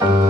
Bye.